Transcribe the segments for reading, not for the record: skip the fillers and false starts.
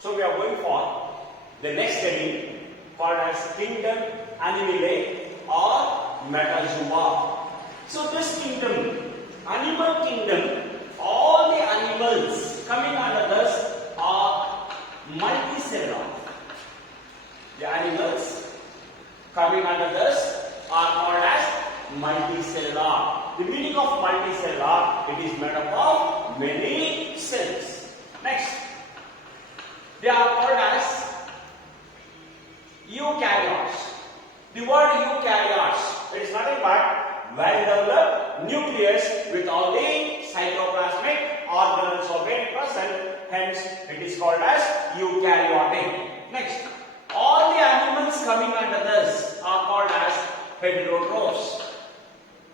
So we are going for the next study called as Kingdom Animae or Metazoa. So this kingdom, animal kingdom, all the animals coming under this are multicellular. The animals coming under this are called as multicellular. The meaning of multicellular, it is made up of many cells. Next, they are called as eukaryotes. The word eukaryotes, it is nothing but well-developed nucleus with all the cytoplasmic organelles already present. Hence, it is called as eukaryotic. Next, all the animals coming under this are called as heterotrophs.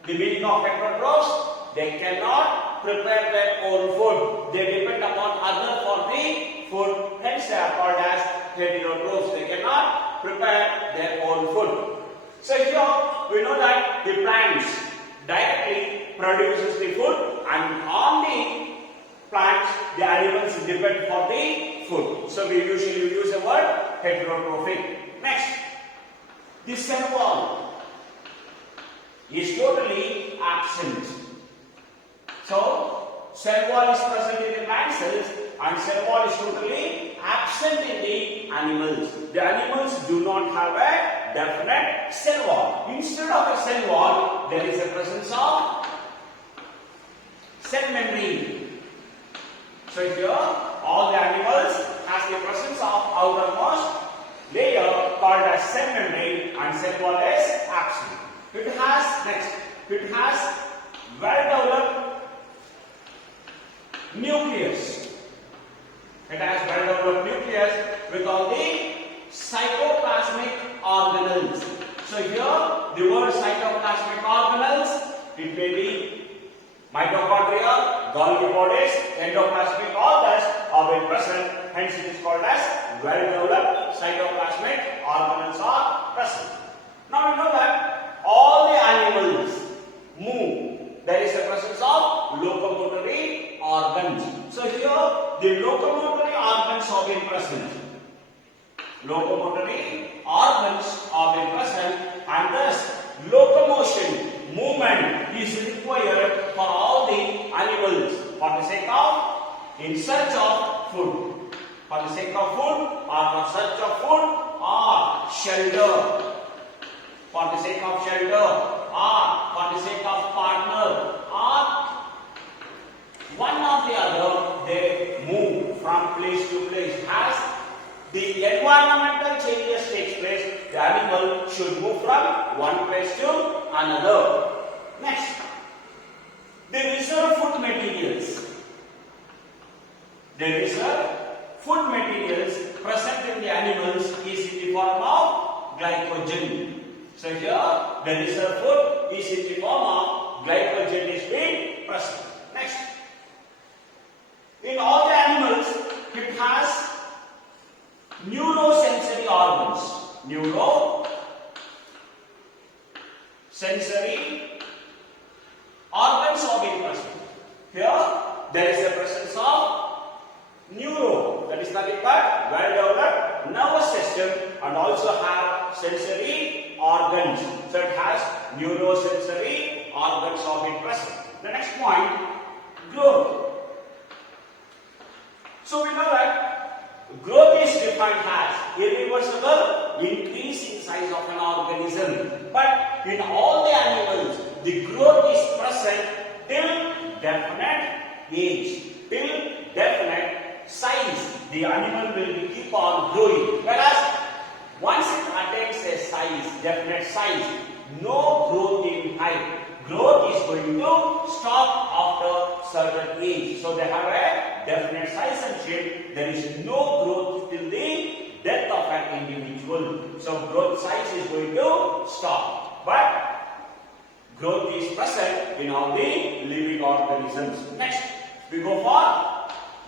The meaning of heterotrophs, they cannot prepare their own food. They depend upon others for the food. Hence, they are called as heterotrophs. They cannot prepare their own food. So here we know that the plants directly produces the food, and on the plants the animals depend for the food. So we usually use the word heterotrophic. Next, the cell wall is totally absent. So cell wall is present in the plant cells and cell wall is totally absent in the animals. The animals do not have a definite cell wall. Instead of a cell wall, there is a presence of cell membrane. So here, all the animals has the presence of outermost layer called as cell membrane, and cell wall is absent. It has well-developed nucleus. It has well-developed nucleus with all the cytoplasmic organelles. So here, the word cytoplasmic organelles, it may be mitochondria, Golgi bodies, endoplasmic, all that are well present. Hence, it is called as well-developed cytoplasmic organelles are present. Now we know that all the animals move. There is a presence of locomotory organs. So here, the locomotory organs are being present. Locomotory organs are being present, and thus locomotion, movement is required for all the animals for the sake of in search of food. For the sake of food, or for search of food, or shelter. For the sake of shelter, or for the sake of partner, or one or the other, they move from place to place. As the environmental changes takes place, the animal should move from one place to another. Next, the reserve food materials. The reserve food materials present in the animals is in the form of glycogen. So here, the reserve food is in the form of glycogen is being present. Next, in all the animals, it has neurosensory organs. Neurosensory organs are being present. Here, there is a presence of neuro, that is nothing but well-developed nervous system, and also have sensory organs. So it has neurosensory organs are being present. The next point, growth. So we know that growth is defined as irreversible increase in size of an organism. But in all the animals, the growth is present till definite age, till definite size. The animal will keep on growing. Whereas once it attains a size, definite size, no growth in height. Growth is going to stop after certain age. So they have a definite size and shape. There is no growth till the death of an individual. So growth size is going to stop. But growth is present in all the living organisms. Next, we go for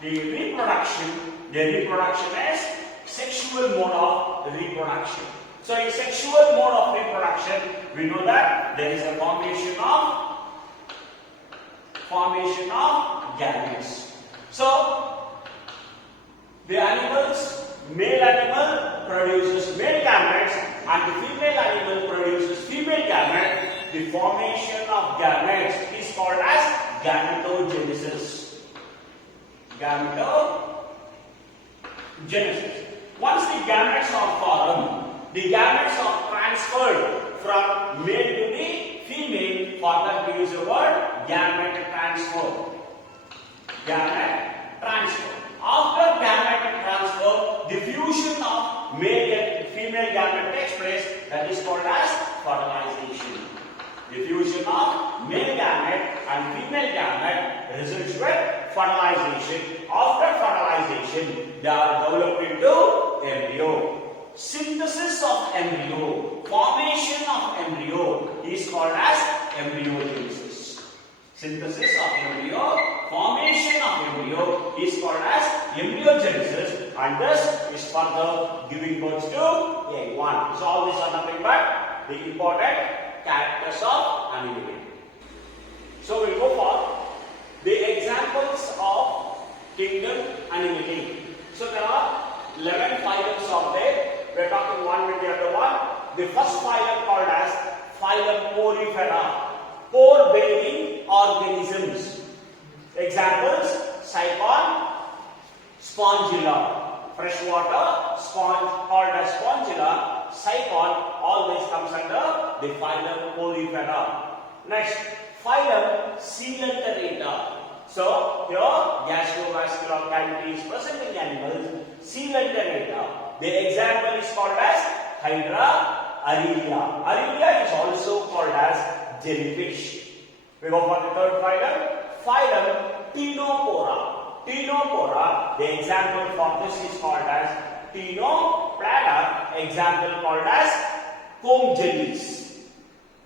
the reproduction. The reproduction is sexual mode of reproduction. So in sexual mode of reproduction, we know that there is a formation of gametes. So The animals, male animal produces male gametes and the female animal produces female gametes. The formation of gametes is called as gametogenesis. Gametogenesis. Once the gametes are formed, the gametes are transferred from male to the female. For that we use the word gamete transfer. Gamete transfer. After gamete transfer, the fusion of male and female gamete takes place. That is called as fertilization. The fusion of male gamete and female gamete results with fertilization. After fertilization, they are developed into embryo. Synthesis of embryo, formation of embryo is called as embryogenesis. Synthesis of embryo, formation of embryo is called as embryogenesis, and this is further giving birth to a one. So all these are nothing but the important characters of animal. So we will go for the examples of kingdom Animalia. So there are 11 phylums of there. We are talking one with the other one. The first phylum called as phylum Porifera, pore-bearing organisms. Examples: Cycon, Spongilla, freshwater sponge called as Spongilla, Cycon. All this comes under the phylum Porifera. Next, phylum Coelenterata. So here gastrovascular cavity is present in animals. Coelenterata. The example is called as Hydra, Aurelia. Aurelia is also called as jellyfish. We go for the third phylum, phylum Ctenophora. Ctenophora. The example for this is called as Ctenoplata. Example called as comb jellies.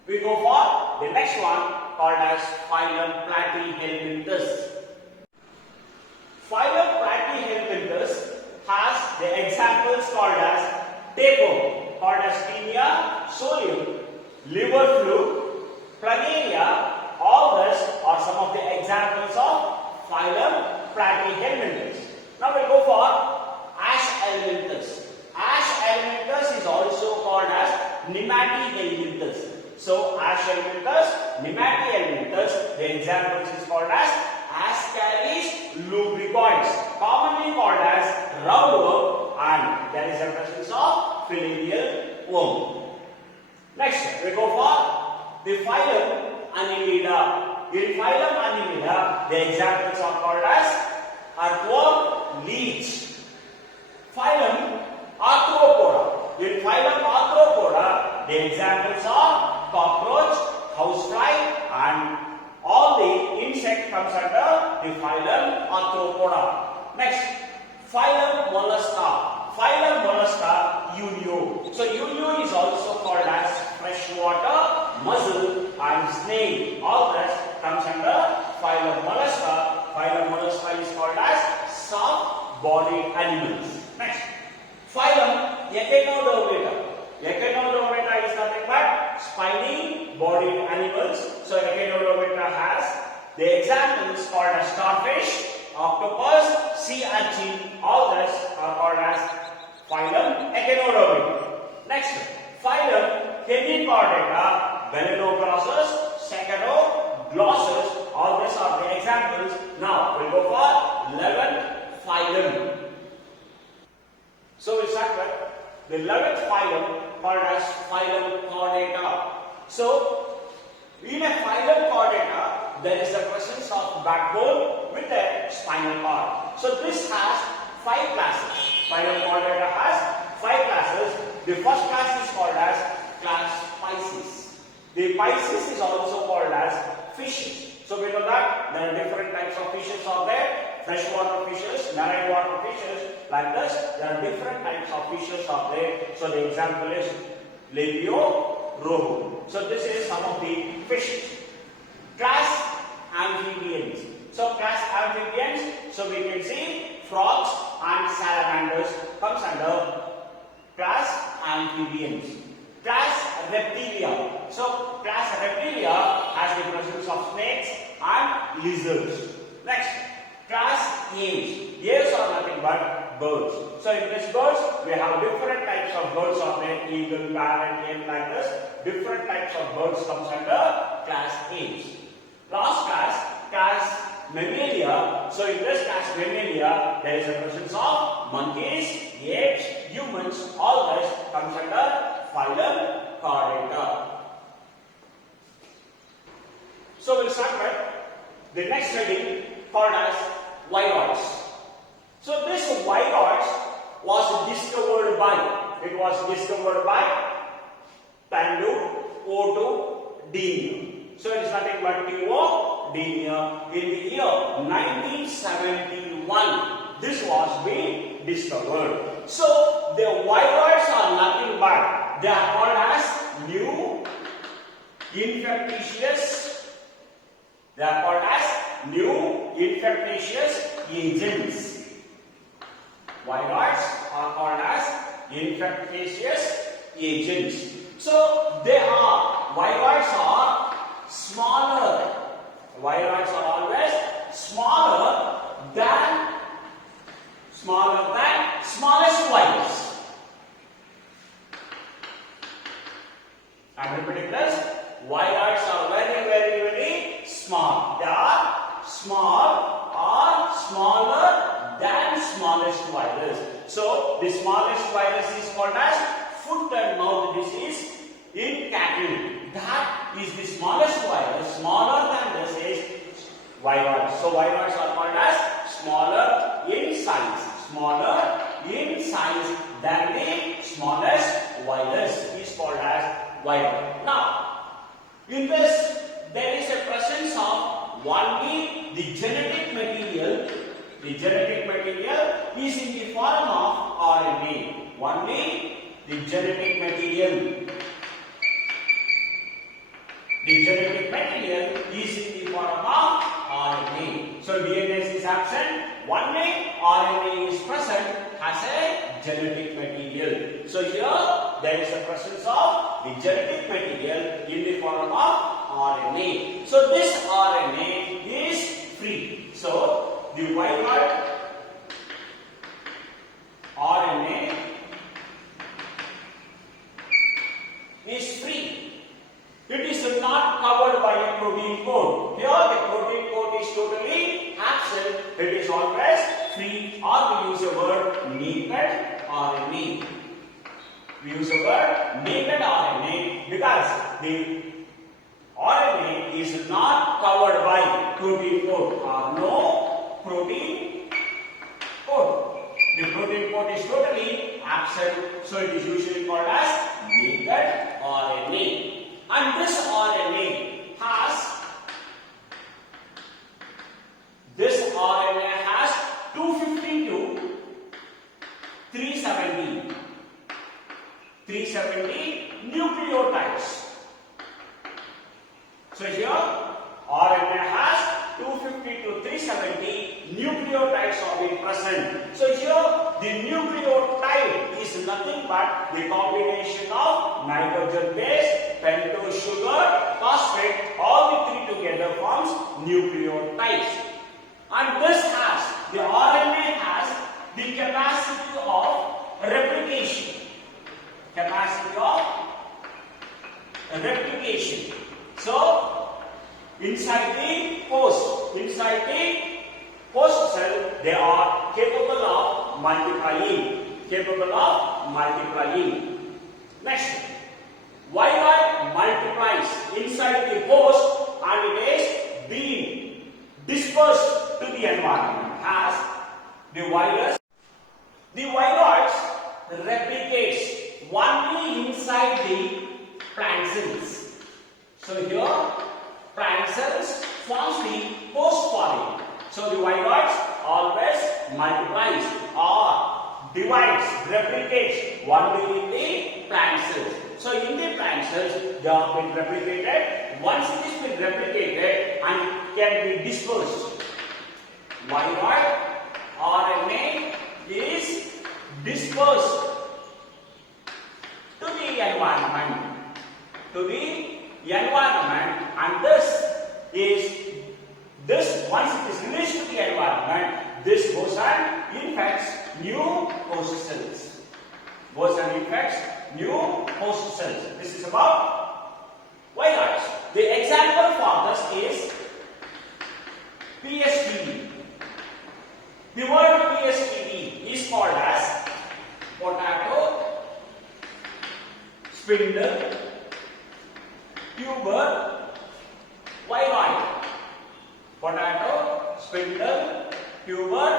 We go for the next one called as phylum Platyhelminthes. Phylum Platyhelminthes has the examples called as tapeworm, called as Tinea solium, liver fluke, planaria. All these are some of the examples of phylum Platyhelminthes. Now we go for Aschelminthes. Aschelminthes is also called as Nematihelminthes. So Aschelminthes, Nematihelminthes, the examples is called as Ascaris lubricoids, commonly called as roundworm, and there is a presence of filial worm. Next, we go for the phylum Annelida. In phylum Annelida, the examples are called as earthworm, leech. Phylum Arthropoda. In phylum Arthropoda, the examples are cockroach, housefly, and all the insect comes under the phylum Arthropoda. Next, phylum Mollusca. Phylum Mollusca, Unio. So Unio is also called as freshwater mussel and snail. All that comes under phylum Mollusca. Phylum Mollusca is called as soft-bodied animals. Next, phylum Echinodermata. Echinodermata is nothing but spiny-bodied animals. So Echinodermata has the examples called as starfish, octopus, sea urchin. All these are called as phylum Echinodermata. Next, phylum Hemichordata, Balanoglossus, Saccharoglossus. All these are the examples. Now we will go for 11th phylum. So we start with the 11th phylum called as phylum Chordata. So in a phylum Chordata, there is the presence of backbone with a spinal cord. So this has 5 classes. Phylum Chordata has 5 classes. The first class is called as class Pisces. The Pisces is also called as fishes. So we know that there are different types of fishes out there. Freshwater fishes, marine water fishes, like this. There are different types of fishes out there. So the example is Labio, Rohu. So this is some of the fishes. Class amphibians. So class amphibians, so we can see frogs and salamanders comes under class amphibians. Class reptilia. So class reptilia has the presence of snakes and lizards. Next, class aves. Aves are nothing but birds. So in this birds, we have different types of birds of there, eagle, parrot, hen, like this. Different types of birds comes under class Aves. Last class Mammalia. So in this class Mammalia, there is a presence of monkeys, apes, humans, all this comes under phylum Chordata. So we'll start with the next study called as Viroids. So this Viroids was discovered by Pandu Otto Denier. So it is nothing but Theo Denier in the year 1971. This was being discovered. So the Viroids are nothing but they are called as new infectious. They are called as new infectious agents. Viroids are called as infectious agents. So viroids are smaller. Viroids are always smaller than smallest virus. I am repeating this. Viroids are very small. They are small or smaller than smallest virus. So the smallest virus is called as foot and mouth disease in cattle. That is the smallest virus. Smaller than this is viroids. So viroids are called as smaller in size. Smaller in size than the smallest virus is called as viroid. Now, in this there is a presence of only the genetic material. The genetic material is in the form of RNA. Only the genetic material. The genetic material is in the form of RNA. So DNA is absent. Only RNA is present as a genetic material. So here there is a presence of the genetic material in the form of RNA. So this RNA is free. So the viral RNA is free. It is not covered by a protein coat. Here the protein coat is totally absent. It is always free, or we use the word naked RNA. We use the word naked RNA because the RNA is not covered by protein coat or no protein coat. The protein coat is totally absent, so it is usually called as naked RNA. And this RNA has 250 to 370 nucleotides. So here RNA has 250 to 370 nucleotides are being present. So here the nucleotide is nothing but the combination of nitrogen base, pentose sugar, phosphate, all the three together forms nucleotides. And the RNA has the capacity of replication. So inside the host cell, they are capable of multiplying. Next, viroid multiplies inside the host and it is being dispersed to the environment as the virus. The viroids replicates only inside the plant cells. So here plant cells forms the host for it. So the viroids always multiplies or divides, replicates only in the plant cells. So in the plant cells they have been replicated. Once it is been replicated and can be dispersed, viroid RNA is dispersed to the environment. And this once it is released to the environment, this goes and infects new host cells. Goes and infects new host cells. This is about viroids. The example for this is PSTD. The word PSTD is called as potato, spindle, tuber, viroid. Potato, spindle, tuber,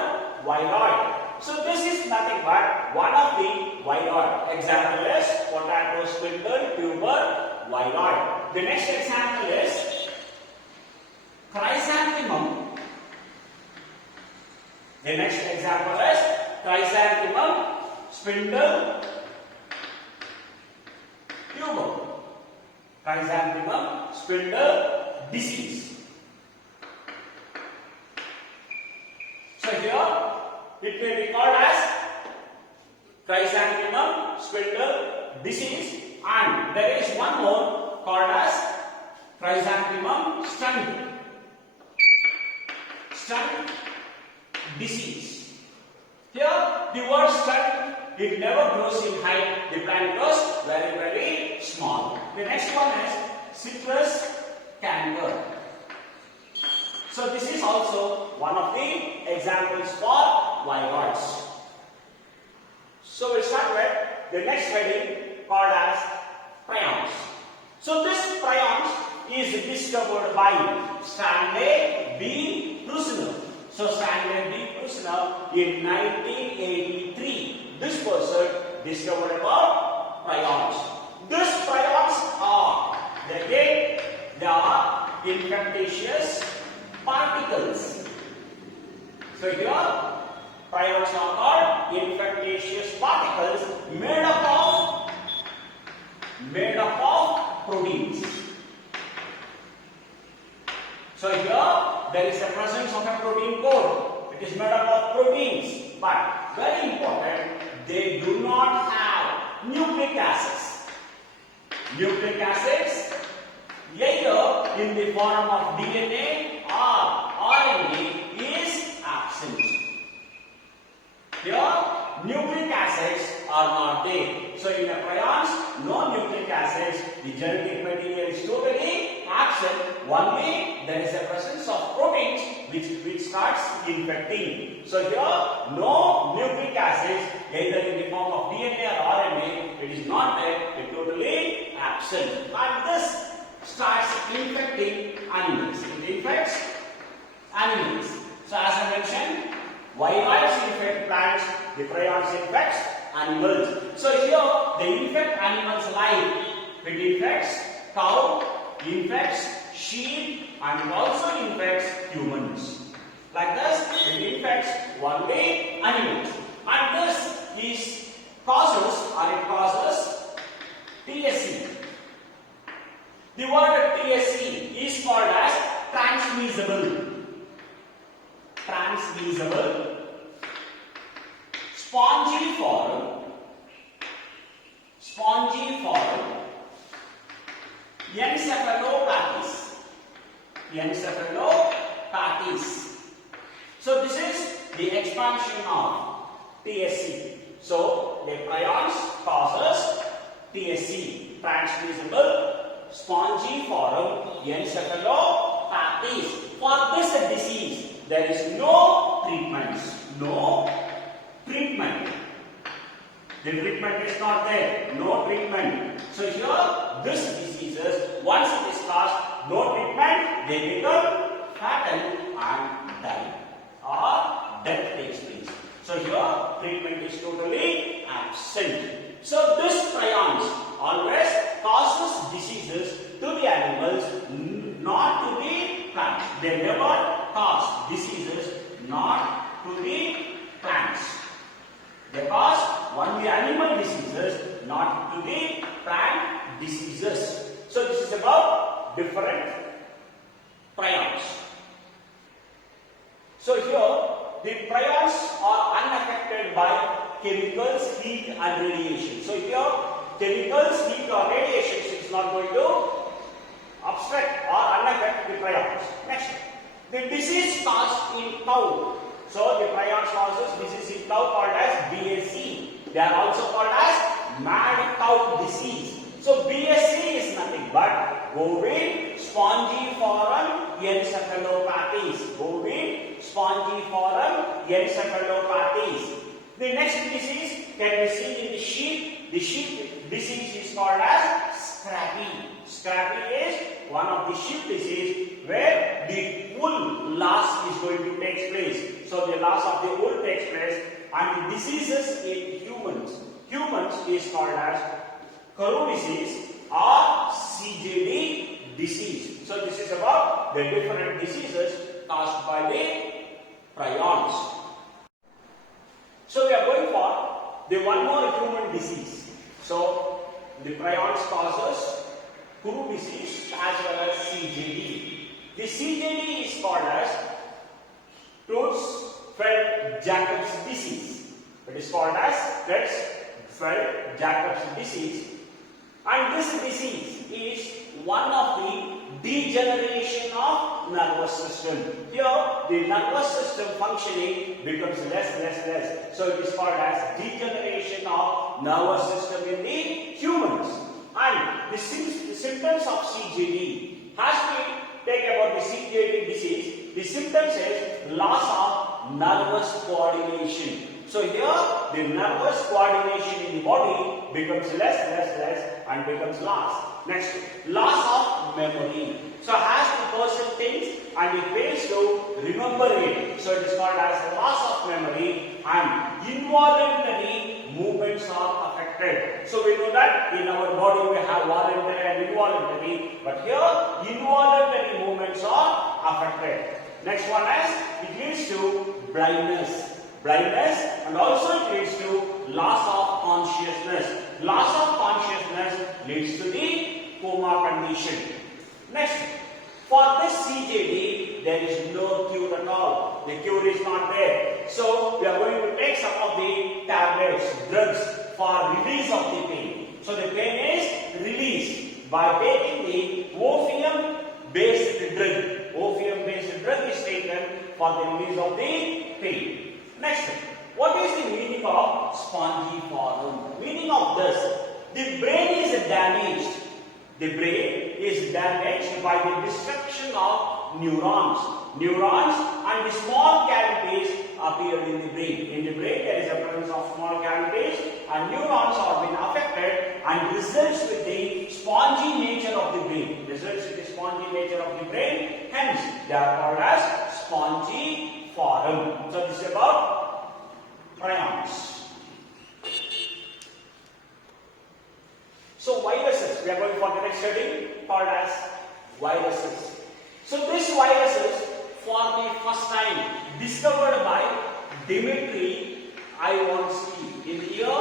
viroid. So this is nothing but one of the viroid. Example is potato, spindle, tuber, viroid. The next example is chrysanthemum. The next example is chrysanthemum, spindle, tuber. Chrysanthemum, spindle, disease. So here it may be called as chrysanthemum, spindle, disease, and there is one more called as chrysanthemum stunt. Stunt disease. Here the word stunt, it never grows in height. The plant grows very, very small. The next one is citrus canker. So this is also one of the examples for viroids. So we start with the next heading called as prions. So this prions is discovered by Stanley B. Prisoner. So Stanley B. Prisoner in 1983, this person discovered about prions. These prions are they are infectious particles. So here prions are called infectious particles made up of proteins. So here there is a presence of a protein core. It is made up of proteins, but very important, they do not have nucleic acids. Nucleic acids either in the form of DNA or RNA is absent. Here nucleic acids are not there. So in the prions, no nucleic acids, the genetic material is totally absent. Only there is a presence of proteins which starts infecting. So here no nucleic acids either in the form of DNA or RNA, it is not there, it is totally absent. And this starts infecting animals. It infects animals. So as I mentioned, viroids infect plants, the prions infects animals. So here they infect animals like it infects cow, infects sheep, and also infects humans. Like this, it infects only animals. And this causes TSC. The word TSC is called as transmissible. Transmissible, spongiform, encephalopathies. So this is the expansion of TSC. So the prions causes TSC, transmissible, spongiform encephalopathies. For this disease, there is no treatment. No treatment. The treatment is not there. No treatment. So here, this diseases, once it is caused, no treatment, they become fatal and die. Or death takes place. So here, treatment is totally absent. So this prions always causes diseases to the animals, not to the plants. They never cause diseases not to the plants. They cause only animal diseases, not to the plant diseases. So this is about different prions. So here the prions are unaffected by chemicals, heat and radiation. So here chemicals, heat or radiation is not going to obstruct or unaffect the prions. Next, the disease caused in cow. So the prions causes disease is now called as BSE. They are also called as mad cow disease. So BSE is nothing but bovine spongiform encephalopathies. Bovine spongiform encephalopathies. The next disease can be seen in the sheep. The sheep disease is called as scrappy. Scrappy is one of the sheep disease where the wool loss is going to take place. So the loss of the wool takes place, and the diseases in humans. Humans is called as Kuru disease or CJD disease. So this is about the different diseases caused by the prions. So we are going for the one more human disease. So the prions causes Kuru disease as well as CJD. The CJD is called as Creutzfeldt-Jacobs disease. It is called as Creutzfeldt-Jacobs disease. And this disease is one of the degeneration of nervous system. Here, the nervous system functioning becomes less. So it is called as degeneration of nervous system in the humans. And the symptoms of CJD has been take about the CJD disease. The symptoms is loss of nervous coordination. So here the nervous coordination in the body becomes less and becomes lost. Next, loss of memory. So as the person thinks and he fails to remember it, so it is called as loss of memory, and involuntary movements are affected. So we know that in our body we have voluntary and involuntary, but here involuntary movements are affected. Next one is it leads to blindness. And also it leads to loss of consciousness. Loss of consciousness leads to the coma condition. Next, for this CJD, there is no cure at all. The cure is not there. So we are going to take some of the tablets, drugs for release of the pain. So the pain is released by taking the opium-based drug. Opium-based drug is taken for the release of the pain. Next, what is the meaning of spongiform? Meaning of this, the brain is damaged. The brain is damaged by the destruction of neurons. Neurons and the small cavities appear in the brain. In the brain, there is a presence of small cavities, and neurons are being affected and results with the spongy nature of the brain. Results with the spongy nature of the brain. Hence, they are called as spongiform. So this is about prions. So viruses, we are going for the next study called as viruses. So these viruses for the first time discovered by Dmitry Ivansky in the year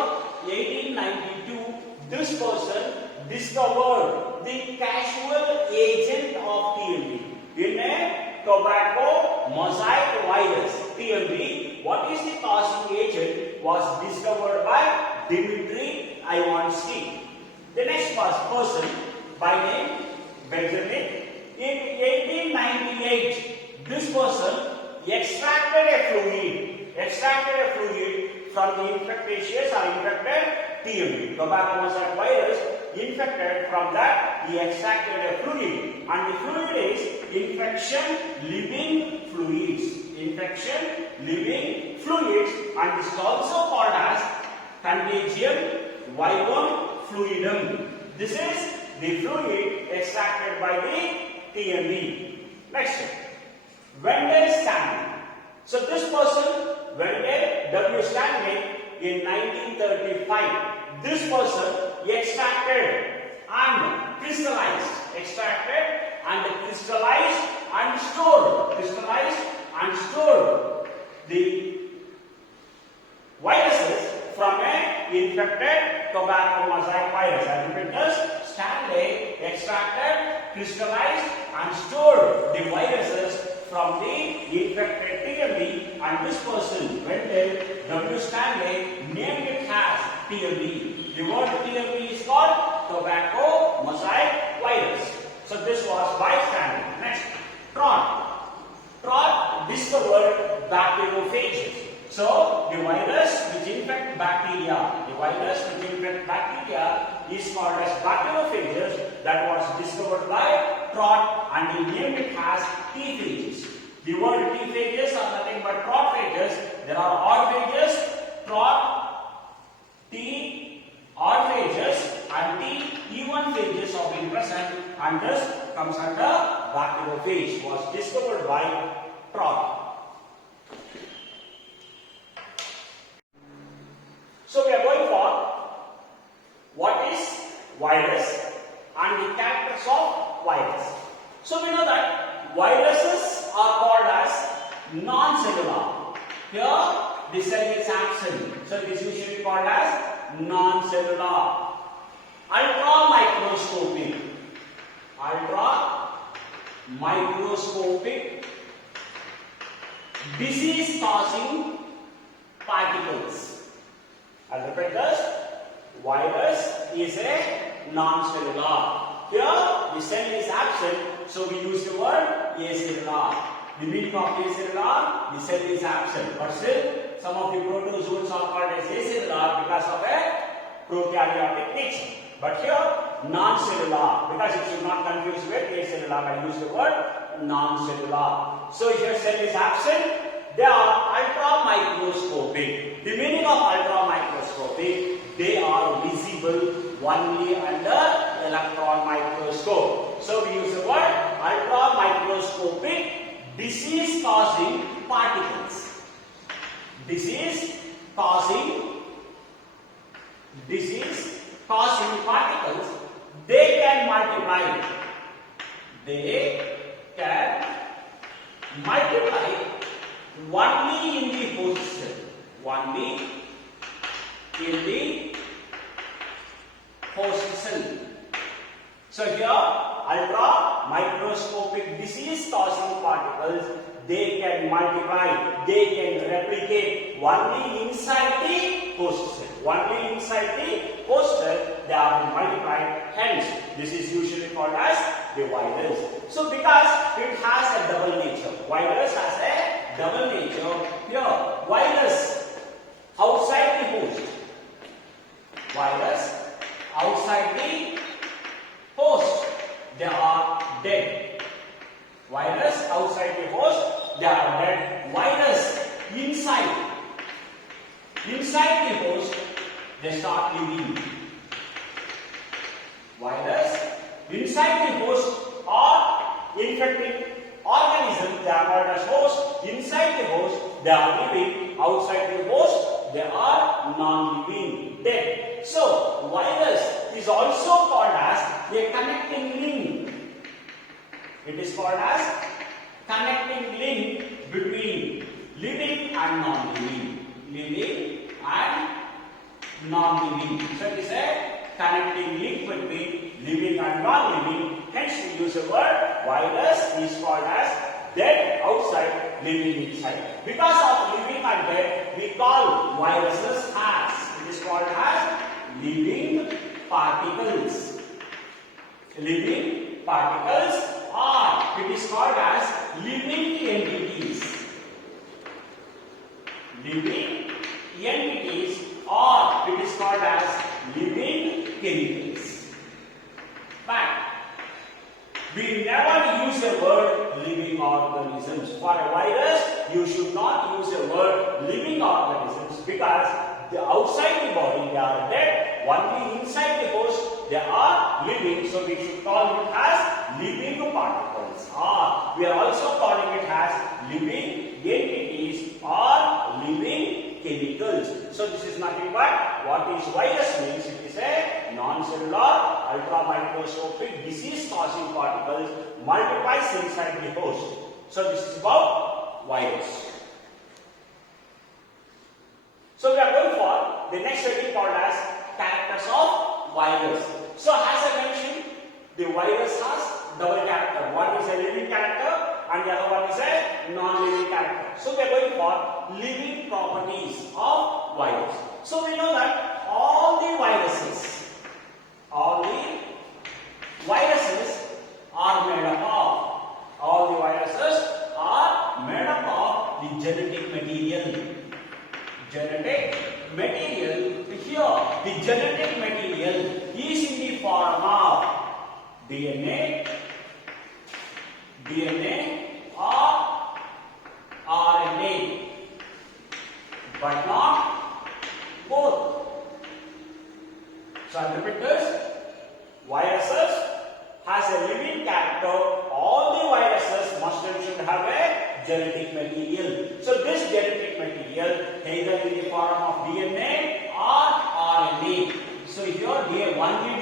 1892. This person discovered the casual agent of TMB in a tobacco mosaic virus. TMB, what is the causing agent, was discovered by Dmitry Ivansky. The next person by name Benjamin. In 1898, this person extracted a fluid from the infectious or infected TMB, tobacco mosaic virus. Infected from that, he extracted a fluid, and the fluid is infection living fluids. Infection living fluids, and this is also called as contagium vivum fluidum. This is the fluid extracted by the TMB. Next, Wendell Stanley. So this person, Wendell W. Stanley, in 1935, this person extracted and crystallized and stored the viruses from an infected tobacco mosaic virus. I repeat this, Stanley extracted, crystallized and stored the viruses from the infected TMB, and this person, Wendell W. Stanley, named it as TMB. The word TMB is called tobacco mosaic virus. So this was by Stanley. Next, Trot discovered bacteriophages. So the virus which infect bacteria, is called as bacteriophages. That was discovered by Trott, and he named it as T phages. The word T phages are nothing but Trott phages. There are odd phages, Trott, T, odd phages, and T even phages have been present, and this comes under bacteriophage. Was discovered by Trott. So we are going for what is virus and the characters of virus. So we know that viruses are called as non-cellular. Here the cell is absent. So it is usually called as non-cellular. Ultra microscopic disease causing particles. I'll repeat this. Virus is a non-cellular. Here the cell is absent, so we use the word acellular. The meaning of acellular, the cell is absent. But still, some of the protozoans are called as acellular because of a prokaryotic nature. But here, non-cellular, because it should not confuse with acellular, I use the word non-cellular. So if your cell is absent, they are ultra-microscopic. The meaning of ultra-microscopic, they are visible only under electron microscope. So we use the word ultra-microscopic disease-causing particles. Disease-causing particles, they can multiply. They can multiply only in the host cell. Only in the host cell. So here, ultra microscopic disease causing particles, they can multiply, they can replicate only inside the host cell. Only inside the host cell they are multiplied. Hence, this is usually called as the virus. So because it has a double nature, virus has a double nature. Here, virus outside the host. Virus outside the host, they are dead. Virus outside the host, they are dead. Virus inside the host, they start living. Virus inside the host or infecting organism, they are called as host. Inside the host, they are living. Outside the host, they are non-living, dead. So, virus is also called as a connecting link. It is called as connecting link between living and non-living. Living and non-living. So it is a connecting link between living and non-living. Hence we use the word virus is called as dead outside, living inside. Because of living and dead, we call viruses as, it is called as living particles. Living particles, or it is called as living entities. Living entities, or it is called as living chemicals. But we never use the word living organisms. For a virus, you should not use the word living organisms because the outside the body they are dead. Only inside the host they are living. So we should call it as living particles. Or we are also calling it as living entities or living chemicals. So this is nothing but what is virus means. It is a non-cellular, ultra-microscopic disease-causing particles multiplies inside the host. So this is about virus. So we are going for the next study called as characters of virus. So as I mentioned, the virus has double character. One is a living character and the other one is a non-living character. So we are going for living properties of virus. So we know that all the viruses are made up of the genetic the genetic material is in the form of DNA, or RNA, but not both. So I repeat this. Viruses has a living character. All the viruses should have a genetic material. So this genetic material either in the form of DNA or RNA. So here only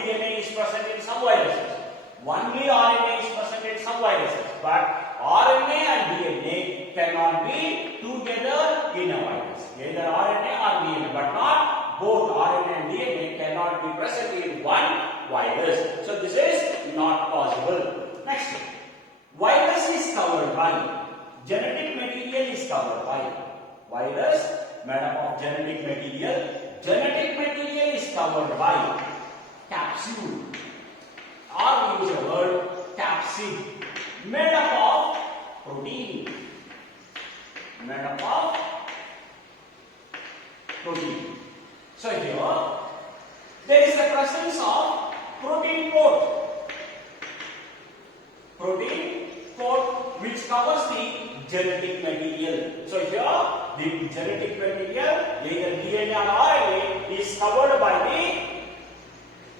DNA is present in some viruses, only RNA is present in some viruses, but RNA and DNA cannot be together in a virus. Either RNA or DNA, but not both RNA and DNA cannot be present in one virus. So this is not possible. Next, virus is covered by, genetic material is covered by, virus made up of genetic material. Genetic material is covered by capsule, or we use the word capsid, made up of protein, made up of protein. So here there is the presence of protein coat, which covers the genetic material. So here the genetic material, either DNA or RNA, is covered by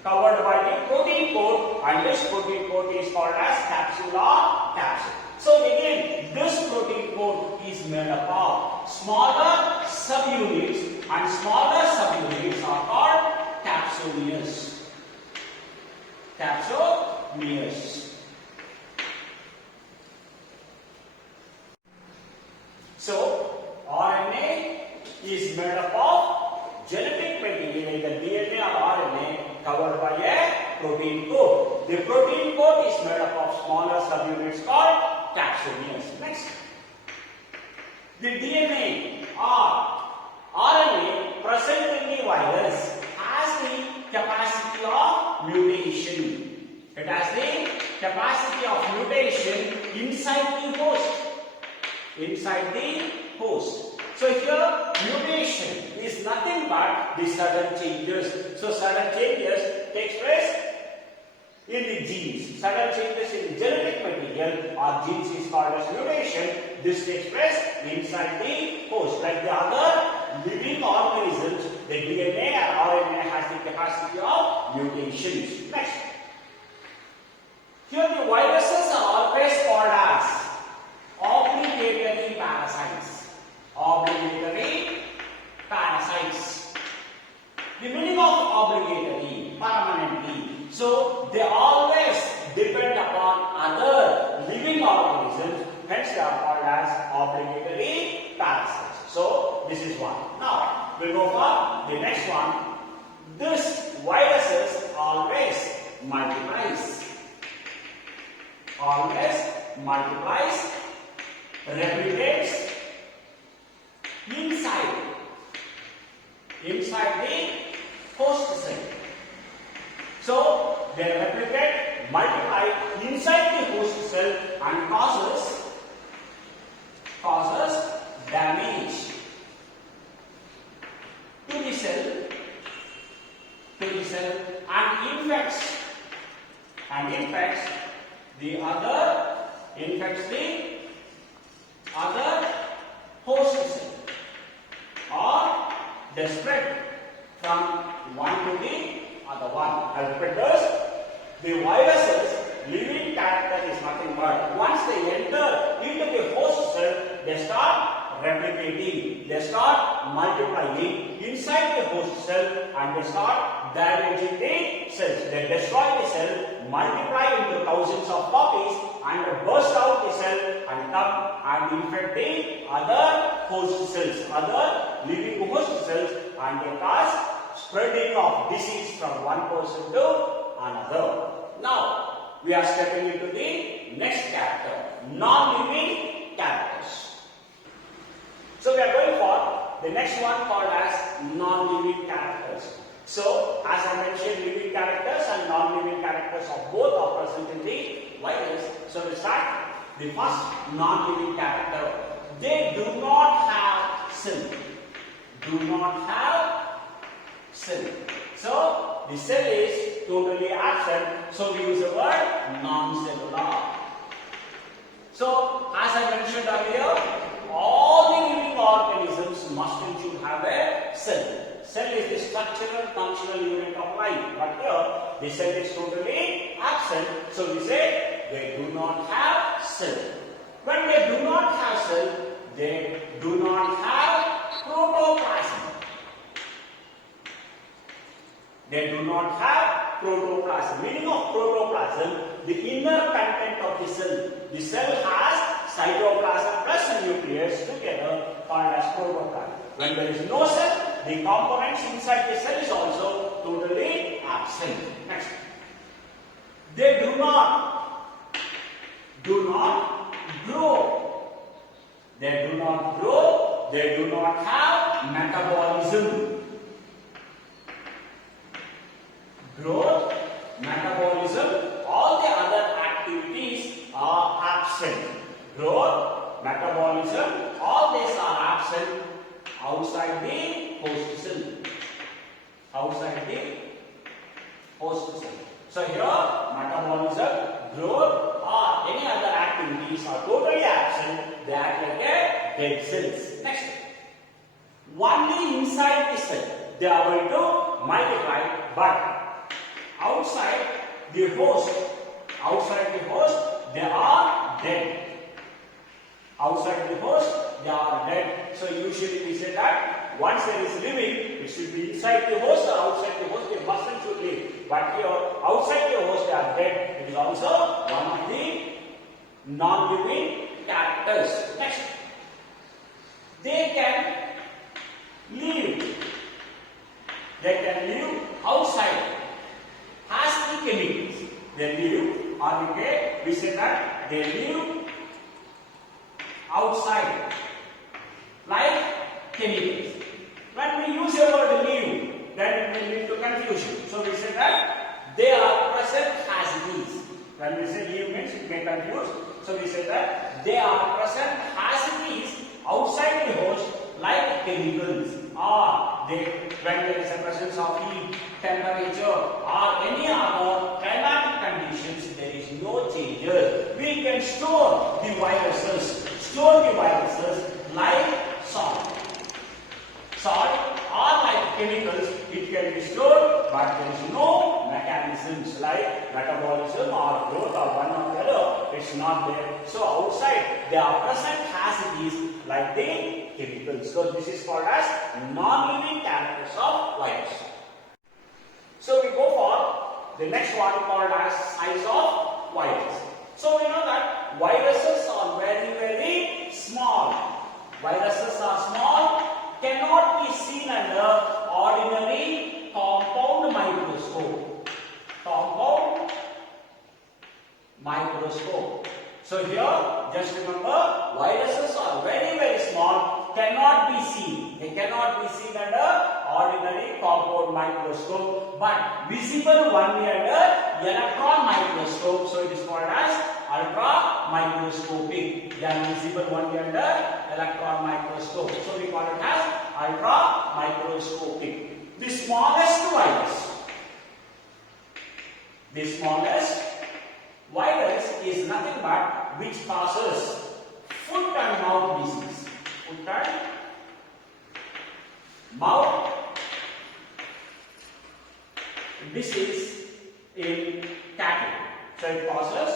the protein coat, and this protein coat is called as capsule or capsid. So again, this protein coat is made up of smaller subunits, and smaller subunits are called capsomeres. So RNA is made up of genetic material, either DNA or RNA, covered by a protein coat. The protein coat is made up of smaller subunits called capsomeres. Next, the DNA or RNA present in the virus has the capacity of mutation. It has the capacity of mutation inside the host. So here mutation is nothing but the sudden changes. So sudden changes takes place in the genes. Sudden changes in the genetic material or genes is called as mutation. This takes place inside the host. Like the other living organisms, the DNA and RNA has the capacity of mutations. Next, here the viruses are always called as obligatory parasites. The meaning of obligatory, permanently. So they always depend upon other living organisms, hence they are called as obligatory parasites. So this is one. Now we'll go for the next one. This viruses always multiplies, replicates inside the host cell. So they replicate, multiply inside the host cell and causes damage to the cell and infects the other host cell, or they spread from one to the other one. I'll repeat this. The viruses living character is nothing but once they enter into the host cell, they start replicating, they start multiplying inside the host cell, and they start damaging the cells. They destroy the cell, multiply into thousands of copies, and burst out the cell and come and infect the other host cells, other living host cells, and they cause spreading of disease from one person to another. Now we are stepping into the next character, non-living characters. So we are going for the next one called as non-living characters. So as I mentioned, living characters and non-living characters of both are present in the virus. So we start the first non-living character. They do not have cell. the cell is totally absent. So we use the word non-cellular. So as I mentioned earlier, all the living organisms must and should have a cell. Cell is the structural functional unit of life. But here the cell is totally absent. So we say they do not have cell. When they do not have cell, they do not have protoplasm. They do not have protoplasm. Meaning of protoplasm, the inner content of the cell. The cell has cytoplasm plus nucleus together called as protoplasm. When there is no cell, the components inside the cell is also totally absent. Next. They do not grow. They do not grow. They do not have metabolism. Growth, metabolism, all the other activities are absent. Growth, metabolism, all these are absent outside the host cell. Outside the host cell. So here, metabolism, growth, or any other activities are totally absent. They act like a dead cells. Next. Only inside the cell they are going to multiply, but outside the host, they are dead. Outside the host, they are dead. So usually we say that once there is living, it should be inside the host or outside the host. They mustn't should live. But here, outside the host, they are dead. It is also one of the non-living characters. Next, they can live. They can live outside. Has the chemicals. They live, or we say that they live outside like chemicals. When we use the word live, then it will lead to confusion. So we say that they are present as these. When we say live means it may confuse. So we say that they are present as these outside the host like chemicals, or when there is a presence of heat, temperature, or any other climatic conditions, there is no changes. We can store the viruses like salt. Or like chemicals, it can be stored, but there is no mechanisms like metabolism or growth or one or the other. It's not there. So outside, they are present as it is like the chemicals. So this is called as non-living characters of virus. So we go for the next one called as size of virus. So we know that viruses are very, very small. Viruses are small, cannot be seen under ordinary compound microscope. Compound microscope. So here, just remember, viruses are very, very small, cannot be seen. They cannot be seen under ordinary compound microscope, but visible only under electron microscope. So it is called as ultra microscopic. They are visible only under electron microscope. So we call it as ultra microscopic. The smallest virus. The smallest virus is nothing but which causes foot and mouth disease. Foot and mouth disease in cattle. So it causes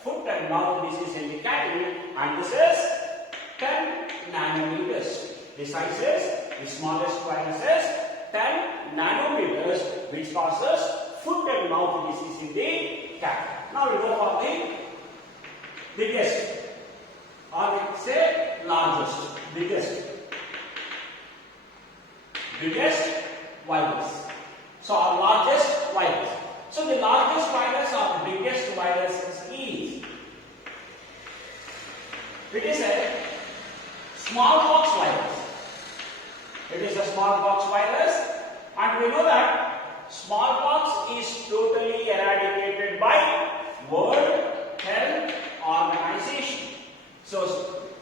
foot and mouth disease in the cattle, and this is 10 nanometers. The size is, the smallest virus is 10 nanometers, which causes foot and mouth disease in the cattle. Now we go for the biggest, or we say largest, biggest virus. So our largest virus. So the largest virus or the biggest virus is, it is a smallpox virus. It is a smallpox virus, and we know that smallpox is totally eradicated by World Health Organization. So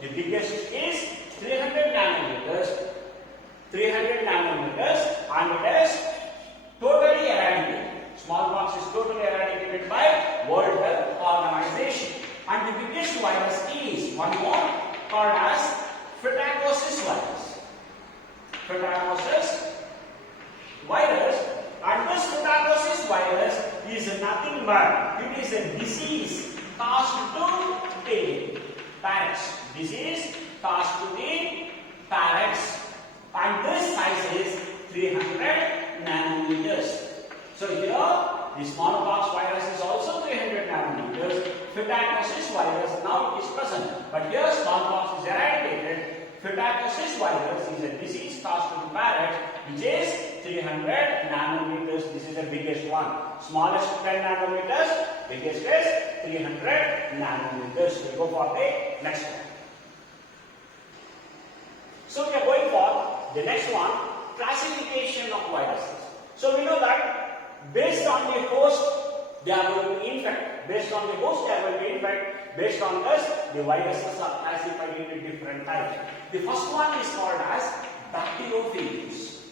the biggest is 300 nanometers, and it is totally eradicated. nothing but it is a disease caused to the parrots. Disease caused to the parrots. And this size is 300 nanometers. So here, the smallpox virus is also 300 nanometers. Phyla virus now is present. But here, smallpox is eradicated. Phyla virus is a disease caused to the parrot, which is 300 nanometers. This is the biggest one. Smallest 10 nanometers, biggest is 300 nanometers. We go for the next one. So we are going for the next one, classification of viruses. So we know that based on the host, they are going to infect. Based on the host, they are going to infect. Based on this, the viruses are classified into different types. The first one is called as bacteriophages.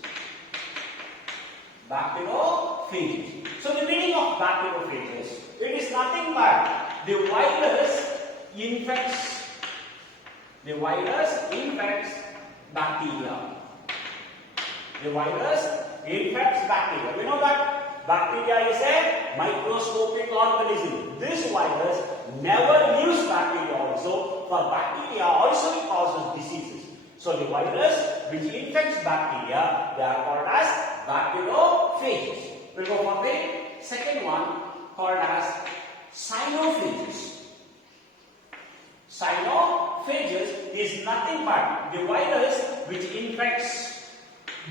Bacteriophages. So the meaning of bacteriophages, it is nothing but the virus infects. The virus infects bacteria. The virus infects bacteria. We know that bacteria is a microscopic organism. This virus never leaves bacteria also. For bacteria also it causes diseases. So the virus which infects bacteria, they are called as bacteriophages. We will go for the second one called as cyanophages. Cyanophages is nothing but the virus which infects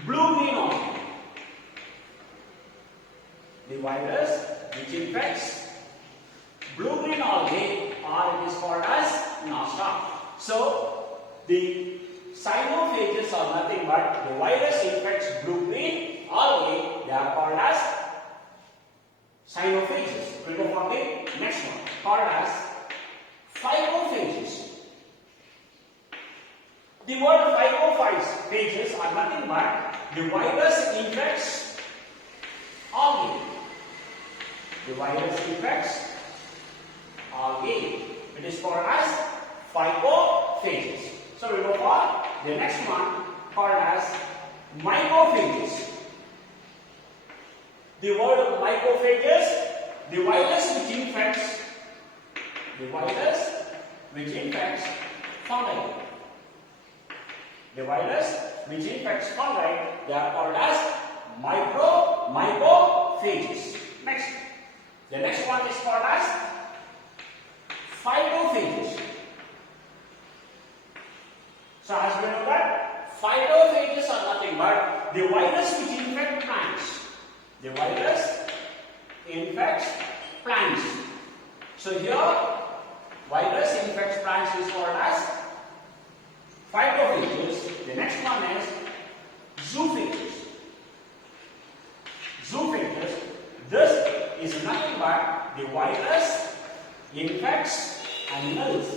blue-green algae. The virus which infects blue-green algae, or it is called as nostoc. So the cyanophages are nothing but the virus infects blue-green algae. They are called as cyanophages. We will go for the next one called as phylophages. The word phylophages are nothing but the virus infects algae. The virus infects algae. It is called as phylophages. So we go for the next one called as mycophages. The word mycophages, the virus which infects fungi. The virus which infects fungi, they are called as mycophages. Next. The next one is called as phytophages. So as we know that phytophages are nothing but the virus which infects plants. The virus infects plants. So here virus infects plants is called as phytophages. The next one is zoophages. Zoophages, this is nothing but the virus infects animals.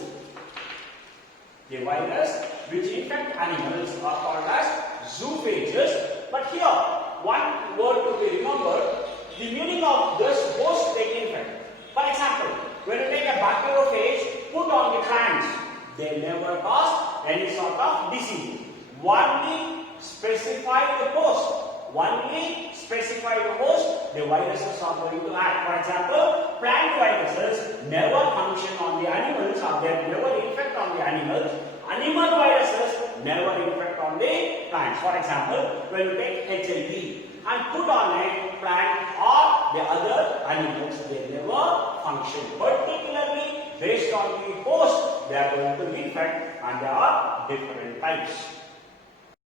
The virus which infect animals are called as zoophages. But here, one word to be remembered, the meaning of this host they infect. For example, when you take a bacteriophage, put on the plants, they never cause any sort of disease. Only specify the host. Only specify the host, the viruses are going to act. For example, plant viruses never function on the animals, or they never infect on the animals. Animal viruses never infect on the plants. For example, when you take HIV and put on a plant or the other animals, they never function. Particularly based on the host, they are going to infect, and there are different types.